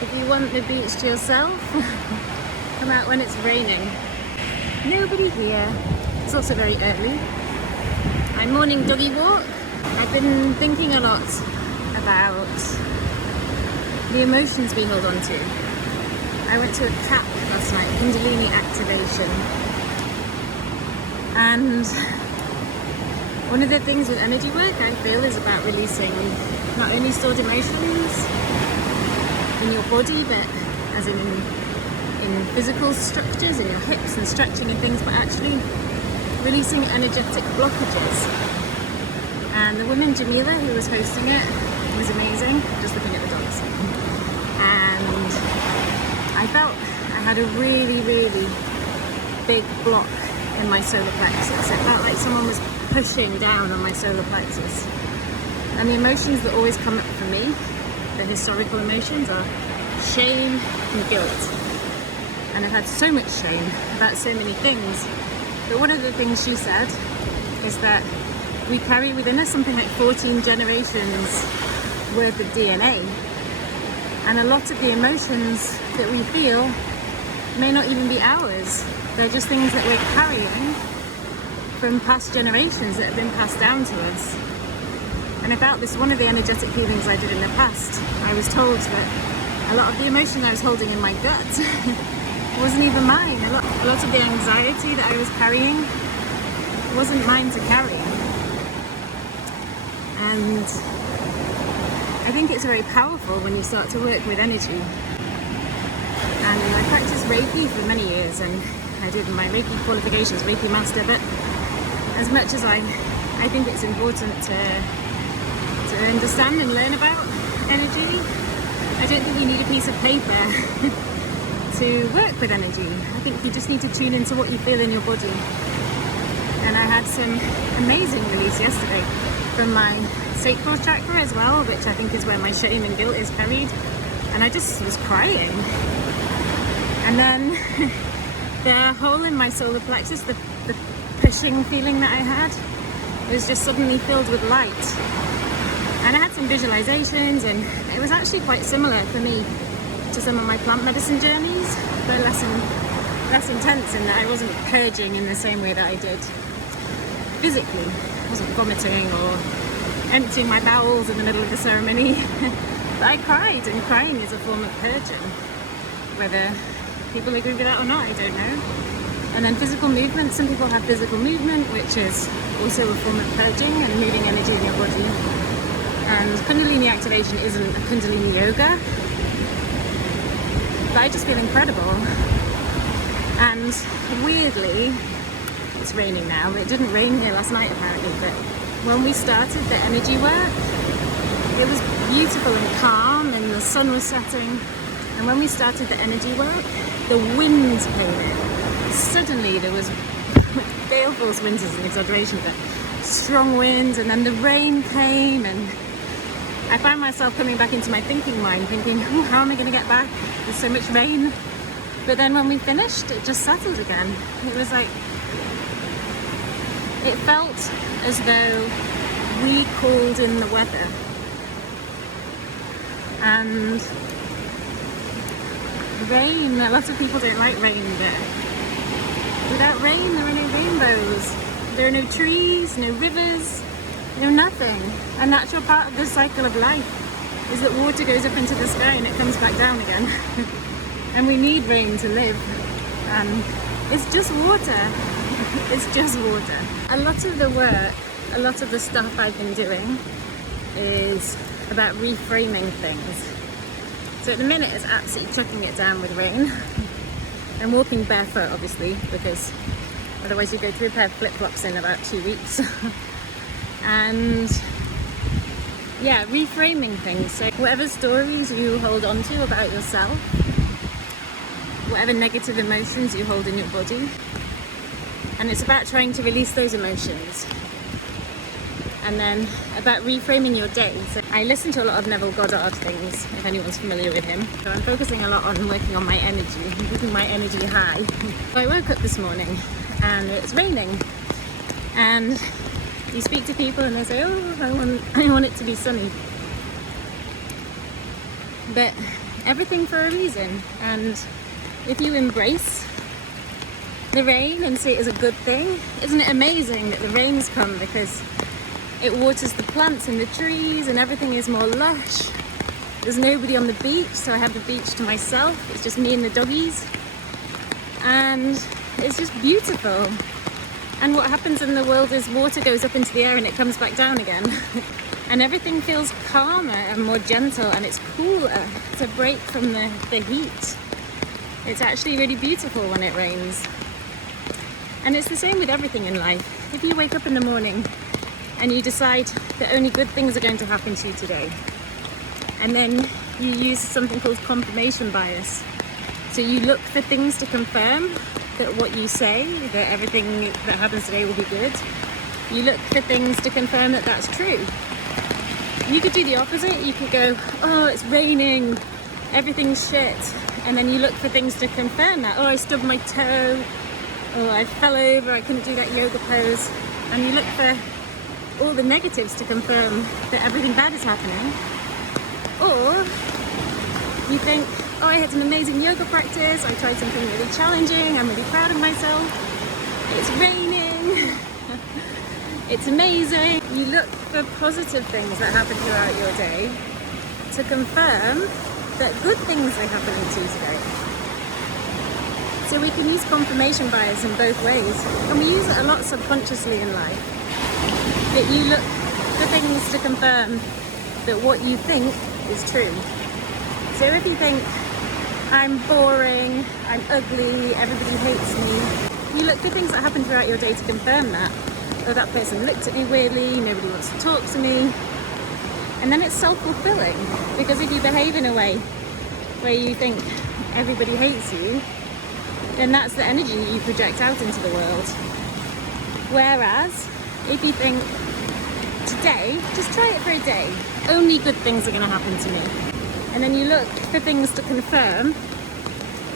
If you want the beach to yourself, come out when it's raining. Nobody here. It's also very early. My morning doggy walk. I've been thinking a lot about the emotions we hold on to. I went to a CAP last night, Kundalini activation. And one of the things with energy work I feel is about releasing not only stored emotions in your body, but as in physical structures, in your hips and stretching and things, but actually releasing energetic blockages. And the woman Jamila who was hosting it was amazing, just looking at the dogs. And I felt I had a really, really big block in my solar plexus. It felt like someone was pushing down on my solar plexus. And the emotions that always come up for me, the historical emotions, are shame and guilt. And I've had so much shame about so many things. But one of the things she said is that we carry within us something like 14 generations worth of DNA. And a lot of the emotions that we feel may not even be ours. They're just things that we're carrying from past generations that have been passed down to us. And I felt this, one of the energetic healings I did in the past, I was told that a lot of the emotion I was holding in my gut wasn't even mine. A lot of the anxiety that I was carrying wasn't mine to carry. And I think it's very powerful when you start to work with energy. And I practiced Reiki for many years, and I did my Reiki qualifications, Reiki Master, but as much as I think it's important to understand and learn about energy, I don't think you need a piece of paper to work with energy. I think you just need to tune into what you feel in your body. And I had some amazing release yesterday from my sacral chakra as well, which I think is where my shame and guilt is carried. And I just was crying. And then the hole in my solar plexus, the pushing feeling that I had, was just suddenly filled with light. And I had some visualizations, and it was actually quite similar for me to some of my plant medicine journeys, but less intense in that I wasn't purging in the same way that I did physically. I wasn't vomiting or emptying my bowels in the middle of the ceremony. But I cried, and crying is a form of purging. Whether people agree with that or not, I don't know. And then physical movement, some people have physical movement, which is also a form of purging and moving energy in your body. And Kundalini activation isn't a Kundalini yoga, but I just feel incredible. And weirdly, it's raining now, but it didn't rain here last night apparently, but when we started the energy work, it was beautiful and calm, and the sun was setting. And when we started the energy work, the wind came in. Suddenly there was gale force winds is an exaggeration, but strong winds, and then the rain came, and I found myself coming back into my thinking mind, thinking, oh, how am I going to get back? There's so much rain. But then when we finished, it just settled again. It was like, it felt as though we called in the weather. And rain, a lot of people don't like rain, but without rain there are no rainbows. There are no trees, no rivers, no nothing. A natural part of the cycle of life is that water goes up into the sky and it comes back down again. And we need rain to live. And it's just water. It's just water. A lot of the work, a lot of the stuff I've been doing is about reframing things. So at the minute it's absolutely chucking it down with rain. I'm walking barefoot obviously, because otherwise you go through a pair of flip-flops in about 2 weeks. And yeah, reframing things. So whatever stories you hold on to about yourself, whatever negative emotions you hold in your body, and it's about trying to release those emotions. And then about reframing your day. So I listen to a lot of Neville Goddard things, if anyone's familiar with him. So I'm focusing a lot on working on my energy, keeping my energy high. So I woke up this morning and it's raining. And you speak to people and they say, oh, I want it to be sunny. But everything for a reason. And if you embrace the rain and see it as a good thing, isn't it amazing that the rains come because it waters the plants and the trees and everything is more lush. There's nobody on the beach, so I have the beach to myself. It's just me and the doggies. And it's just beautiful. And what happens in the world is water goes up into the air and it comes back down again. And everything feels calmer and more gentle, and it's cooler. It's a break from the heat. It's actually really beautiful when it rains. And it's the same with everything in life. If you wake up in the morning and you decide that only good things are going to happen to you today, and then you use something called confirmation bias. So you look for things to confirm that what you say, that everything that happens today will be good. You look for things to confirm that that's true. You could do the opposite. You could go, oh, it's raining, everything's shit. And then you look for things to confirm that. Oh, I stubbed my toe. Oh, I fell over, I couldn't do that yoga pose. And you look for all the negatives to confirm that everything bad is happening. Or you think, oh, I had an amazing yoga practice, I tried something really challenging, I'm really proud of myself. It's raining. It's amazing. You look for positive things that happen throughout your day to confirm that good things are happening to you today. So we can use confirmation bias in both ways, and we use it a lot subconsciously in life. That you look for things to confirm that what you think is true. So if you think, I'm boring, I'm ugly, everybody hates me, you look for things that happen throughout your day to confirm that. Oh, that person looked at me weirdly, nobody wants to talk to me. And then it's self-fulfilling, because if you behave in a way where you think everybody hates you, then that's the energy you project out into the world. Whereas, if you think, today, just try it for a day, only good things are going to happen to me. And then you look for things to confirm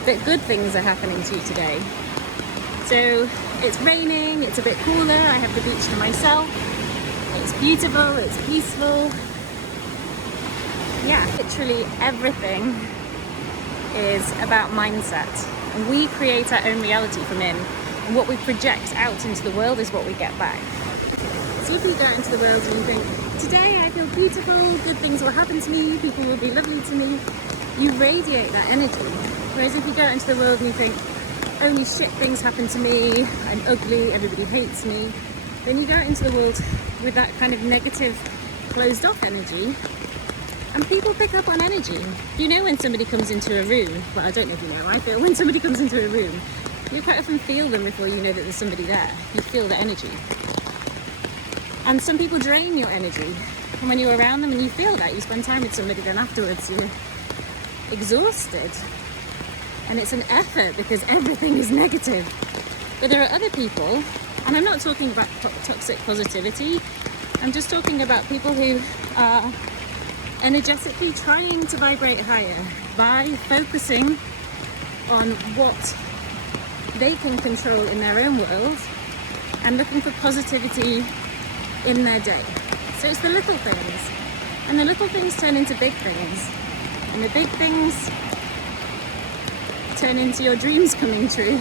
that good things are happening to you today. So it's raining, it's a bit cooler, I have the beach to myself, it's beautiful, it's peaceful. Yeah, literally everything is about mindset. And we create our own reality from in. And what we project out into the world is what we get back. So if you go out into the world and you think, today I feel beautiful, good things will happen to me, people will be lovely to me, you radiate that energy. Whereas if you go out into the world and you think, only shit things happen to me, I'm ugly, everybody hates me, then you go out into the world with that kind of negative, closed off energy, and people pick up on energy. You know when somebody comes into a room, well, I don't know if you know, I feel when somebody comes into a room, you quite often feel them before you know that there's somebody there. You feel the energy. And some people drain your energy. And when you're around them and you feel that, you spend time with somebody, then afterwards you're exhausted. And it's an effort because everything is negative. But there are other people, and I'm not talking about toxic positivity, I'm just talking about people who are energetically trying to vibrate higher by focusing on what they can control in their own world and looking for positivity in their day. So it's the little things, and the little things turn into big things, and the big things turn into your dreams coming true.